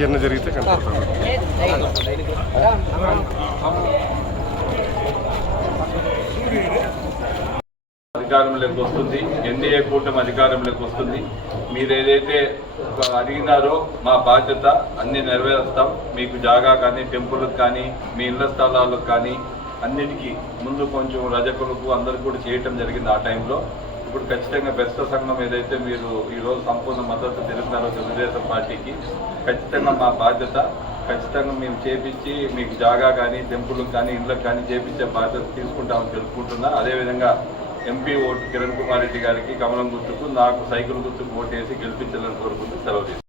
ఇవన్నీ జరిగితే కనపడుతుంది అధికారంలోకి వస్తుంది. ఎన్డీఏ కూటమి అధికారంలోకి వస్తుంది. మీరు ఏదైతే అడిగినారో మా బాధ్యత అన్ని నెరవేరుస్తాం. మీకు జాగా కానీ టెంపుల్కి కానీ మీ ఇళ్ళ స్థలాలకు కానీ అన్నిటికీ ముందు కొంచెం రజకులకు అందరు కూడా చేయటం జరిగింది ఆ టైంలో. ఇప్పుడు ఖచ్చితంగా బెస్త సంఘం ఏదైతే మీరు ఈరోజు సంపూర్ణ మద్దతు తెలుపుతారో తెలుగుదేశం పార్టీకి ఖచ్చితంగా మా బాధ్యత ఖచ్చితంగా మేము చేపించి మీకు జాగా కానీ టెంపుల్కి కానీ ఇండ్లకు కానీ చేపించే బాధ్యత తీసుకుంటామని తెలుపుకుంటున్నా అదేవిధంగా ఎంపీ ఓటు కిరణ్ కుమార్ రెడ్డి గారికి కమలం గుర్తుకు నాకు సైకిల్ గుర్తుకు ఓటు వేసి గెలిపించాలని కోరుకుంటూ సెలవు తీసుకుంటాను.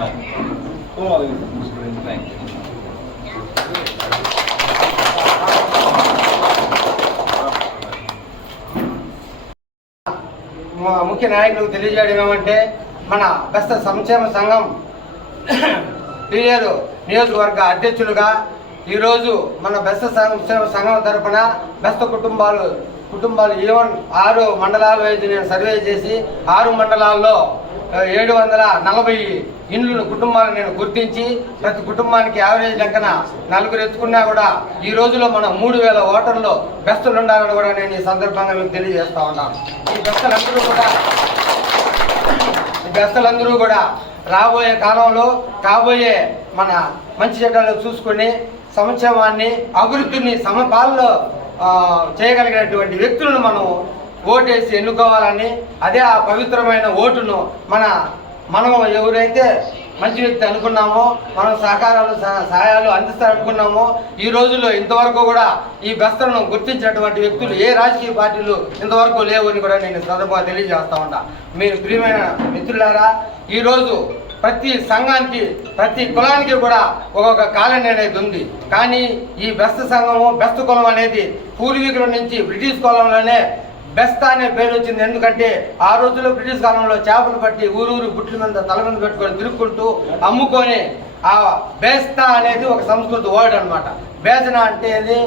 మా ముఖ్య నాయకులకు తెలియజేయడం ఏమంటే మన బెస్త సంక్షేమ సంఘం పీలేరు నియోజకవర్గ అధ్యక్షులుగా ఈరోజు మన బెస్త సంక్షేమ సంఘం తరఫున బెస్త కుటుంబాలు కుటుంబాలు ఈవెన్ ఆరు మండలాల అయితే నేను సర్వే చేసి ఆరు మండలాల్లో ఏడు వందల నలభై ఇండ్లు కుటుంబాలను నేను గుర్తించి ప్రతి కుటుంబానికి యావరేజ్ లెక్కన నలుగురు ఎత్తుకున్నా కూడా ఈ రోజులో మనం మూడు వేల ఓటర్లు బెస్టులు ఉండాలని కూడా నేను ఈ సందర్భంగా మీకు తెలియజేస్తా ఉన్నాను. ఈ బెస్తలందరూ కూడా ఈ బెస్తలందరూ కూడా రాబోయే కాలంలో కాబోయే మన మంచి చెడ్డలు చూసుకుని సంక్షేమాన్ని అభివృద్ధిని సమపాలలో చేయగలిగినటువంటి వ్యక్తులను మనం ఓటేసి ఎన్నుకోవాలని అదే ఆ పవిత్రమైన ఓటును మన మనం ఎవరైతే మంచి వ్యక్తి అనుకున్నామో మనం సహకారాలు సహ- సహాయాలు అందిస్తారనుకున్నామో ఈ రోజుల్లో ఇంతవరకు కూడా ఈ బెస్తలను గుర్తించినటువంటి వ్యక్తులు ఏ రాజకీయ పార్టీలు ఇంతవరకు లేవని కూడా నేను సందర్భంగా తెలియజేస్తా ఉన్నా. మీరు ప్రియమైన మిత్రులారా ఈరోజు ప్రతి సంఘానికి ప్రతి కులానికి కూడా ఒక్కొక్క కాలం అనేది ఉంది. కానీ ఈ బెస్త సంఘము బెస్త కులం అనేది పూర్వీకుల నుంచి బ్రిటిష్ కులంలోనే బెస్త అనే పేరు వచ్చింది. ఎందుకంటే ఆ రోజుల్లో బ్రిటిష్ కాలంలో చేపలు పట్టి ఊరూరు గుట్ల మీద తల మీద పెట్టుకొని తిరుక్కుంటూ అమ్ముకొని ఆ బేస్తా అనేది ఒక సంస్కృత వర్డ్ అనమాట బేజన అంటే ఇది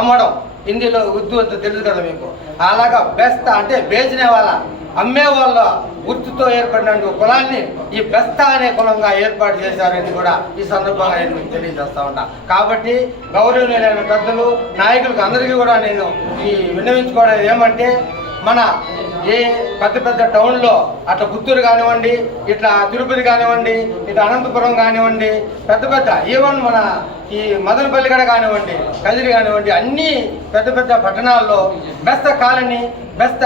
అమ్మడం. హిందీలో ఉర్దూ అంత తెలుసు కదా మీకు. అలాగా బెస్తా అంటే బేజనే వాళ్ళ అమ్మే వాళ్ళ గుర్తుతో ఏర్పడిన కులాన్ని ఈ బెస్తా అనే కులంగా ఏర్పాటు చేశారని కూడా ఈ సందర్భంగా నేను తెలియజేస్తా ఉంటా కాబట్టి గౌరవనీయులైన పెద్దలు నాయకులకు అందరికీ కూడా నేను ఈ విన్నవించుకోవడం ఏమంటే మన ఏ పెద్ద పెద్ద టౌన్లో అట్లా పుత్తూరు కానివ్వండి ఇట్లా తిరుపతి కానివ్వండి ఇట్లా అనంతపురం కానివ్వండి పెద్ద పెద్ద ఈవెన్ మన ఈ మదనపల్లిగడ కానివ్వండి కదిరి కానివ్వండి అన్ని పెద్ద పెద్ద పట్టణాల్లో బెస్త కాలనీ బెస్త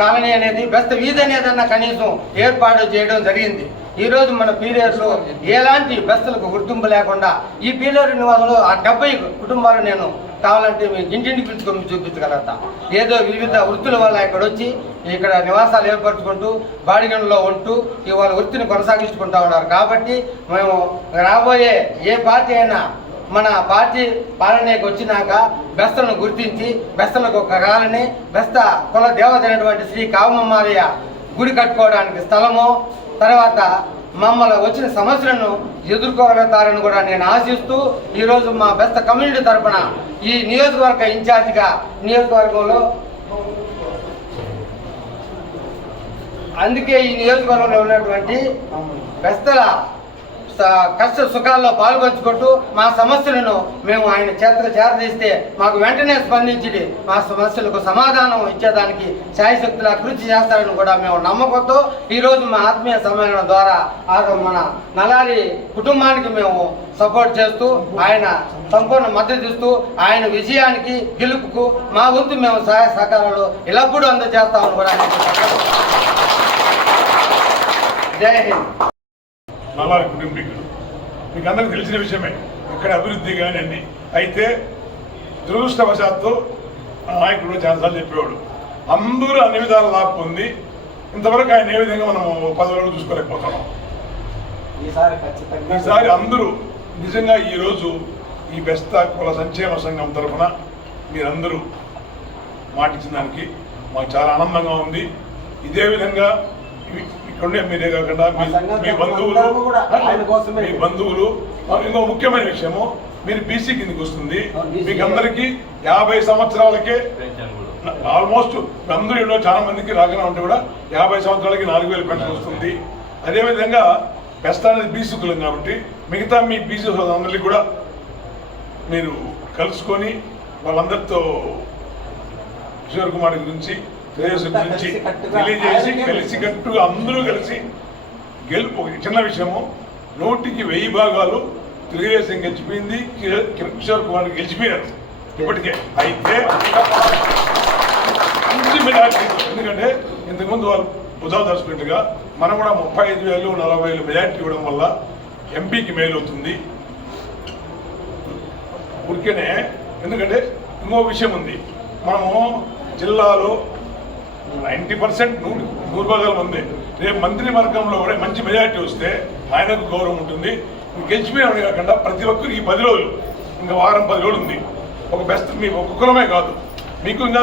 కాలనీ అనేది బెస్త వీధి అనేదన్న కనీసం ఏర్పాటు చేయడం జరిగింది. ఈరోజు మన పీరియడ్లో ఎలాంటి బెస్తలకు గుర్తింపు లేకుండా ఈ పీరియడ్ నివాసంలో ఆ డెబ్బై కుటుంబాలు నేను కావాలంటే మీ ఇంటింటికి పిలుచుకొని చూపించగలుగుతా. ఏదో వివిధ వృత్తుల వల్ల ఇక్కడ వచ్చి ఇక్కడ నివాసాలు ఏర్పరచుకుంటూ బాడిగంలో ఉంటూ ఇవాళ వృత్తిని కొనసాగించుకుంటా ఉన్నారు. కాబట్టి మేము రాబోయే ఏ పార్టీ అయినా మన పార్టీ పాలనకి వచ్చినాక బెస్తలను గుర్తించి బెస్తలకు ఒక కాలని బెస్త కుల దేవత అయినటువంటి శ్రీ కావమమ్మాలయ గుడి కట్టుకోవడానికి స్థలము తర్వాత మమ్మల్ని వచ్చిన సమస్యలను ఎదుర్కోగలుగుతారని కూడా నేను ఆశిస్తూ ఈరోజు మా బెస్త కమ్యూనిటీ తరఫున ఈ నియోజకవర్గ ఇన్ఛార్జిగా నియోజకవర్గంలో అందుకే ఈ నియోజకవర్గంలో ఉన్నటువంటి బెస్తల కష్ట సుఖాల్లో పాల్పంచుకుంటూ మా సమస్యలను మేము ఆయన చేతకు చేరదీస్తే మాకు వెంటనే స్పందించి మా సమస్యలకు సమాధానం ఇచ్చేదానికి శాయశక్తుల కృషి చేస్తారని కూడా మేము నమ్మకంతో ఈరోజు మా ఆత్మీయ సమ్మేళనం ద్వారా ఆ మన నలారి కుటుంబానికి మేము సపోర్ట్ చేస్తూ ఆయన సంపూర్ణ మద్దతు ఇస్తూ ఆయన విజయానికి గెలుపుకు మా వంతు మేము సహాయ సహకారాలు ఎల్లప్పుడూ అందజేస్తామని కూడా జై హింద్. నల్లారి కుటుంబీకులు. మీకు అందరికీ తెలిసిన విషయమే ఇక్కడ అభివృద్ధి కానీ అన్ని. అయితే దురదృష్టవశాత్తు ఆ నాయకుడు చాలాసార్లు చెప్పేవాడు అందరూ అన్ని విధాల లాభం పొంది ఇంతవరకు ఆయన ఏ విధంగా మనం పదవులను చూసుకోలేకపోతున్నాం. ఈసారి అందరూ నిజంగా ఈరోజు ఈ బెస్త కుల సంక్షేమ సంఘం తరఫున మీరందరూ మాటిచ్చిన దానికి మాకు చాలా ఆనందంగా ఉంది. ఇదే విధంగా ఇక్కడే మీరే కాకుండా మీ- బంధువులు. మీ బంధువులు ఇంకో ముఖ్యమైన విషయము మీరు బీసీ కిందకి వస్తుంది. మీకు అందరికీ యాభై సంవత్సరాలకే ఆల్మోస్ట్ అందరూ ఎన్నో చాలా మందికి రాగానే ఉంటే కూడా యాభై సంవత్సరాలకి నాలుగు వేలు పెన్షన్ వస్తుంది అదేవిధంగా బెస్ట్ అనేది బీసీ కులం కాబట్టి మిగతా మీ బీసీ అందరికీ కూడా మీరు కలుసుకొని వాళ్ళందరితో కిషోర్ కుమార్ గురించి తెలుగుదేశం గురించి తెలియజేసి కలిసికట్టుగా అందరూ కలిసి గెలుపు ఒక చిన్న విషయము. నూటికి వెయ్యి భాగాలు తెలుగుదేశం గెలిచిపోయింది కిషోర్ కుమార్ గెలిచిపోయారు ఇప్పటికే. అయితే ఎందుకంటే ఇంతకుముందు వాళ్ళు బుధాలు దర్శపెట్టుగా మనం కూడా ముప్పై ఐదు వేలు నలభై వేలు మెజార్టీ ఇవ్వడం వల్ల ఎంపీకి మేలు అవుతుంది. ఊరికేనే. ఎందుకంటే ఇంకో విషయం ఉంది. మనము జిల్లాలో నైంటీ పర్సెంట్ నూరు నూరు భాగాల మంది రేపు మంత్రి వర్గంలో కూడా మంచి మెజారిటీ వస్తే ఆయనకు గౌరవం ఉంటుంది. గెలిచిపోయిన కాకుండా ప్రతి ఒక్కరు ఈ పది రోజులు ఇంకా వారం పది రోజులు ఉంది. ఒక బెస్ట్ మీ ఒక కులమే కాదు. మీకు ఇంకా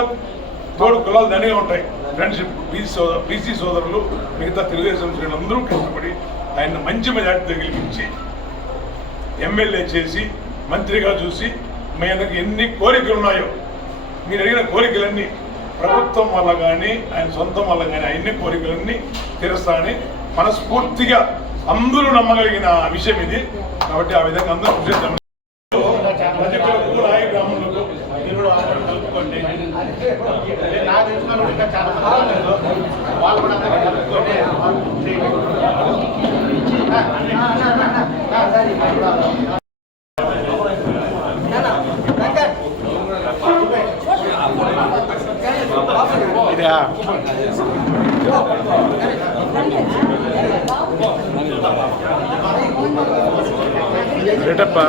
తోడు కులాలు దండిగా ఉంటాయి. ఫ్రెండ్షిప్ బీసీ సోదరు బీసీ సోదరులు మిగతా తెలుగుదేశం శ్రేణులు అందరూ కష్టపడి ఆయన మంచి మెజార్టీతో గెలిపించి ఎమ్మెల్యే చేసి మంత్రిగా చూసి మీ ఆయనకు ఎన్ని కోరికలు ఉన్నాయో మీరు అడిగిన కోరికలన్నీ ప్రభుత్వం వల్ల కానీ ఆయన సొంతం వల్ల కానీ అన్ని కోరికలన్నీ తీరుస్తానని మనస్ఫూర్తిగా అందరూ నమ్మగలిగిన విషయం ఇది. కాబట్టి ఆ విధంగా అందరూ కృషి చేద్దాం. రజకులకు, నాయ బ్రాహ్మణులకు మీరు కూడా ఆదరణ కలుపుకోండి. అదే నా తెలిసిన వాళ్ళు ఇంకా చాలా మంది ఉన్నారు. వాళ్ళు కూడా అందరూ కలుపుకోండి. ఇదా రిటప్ప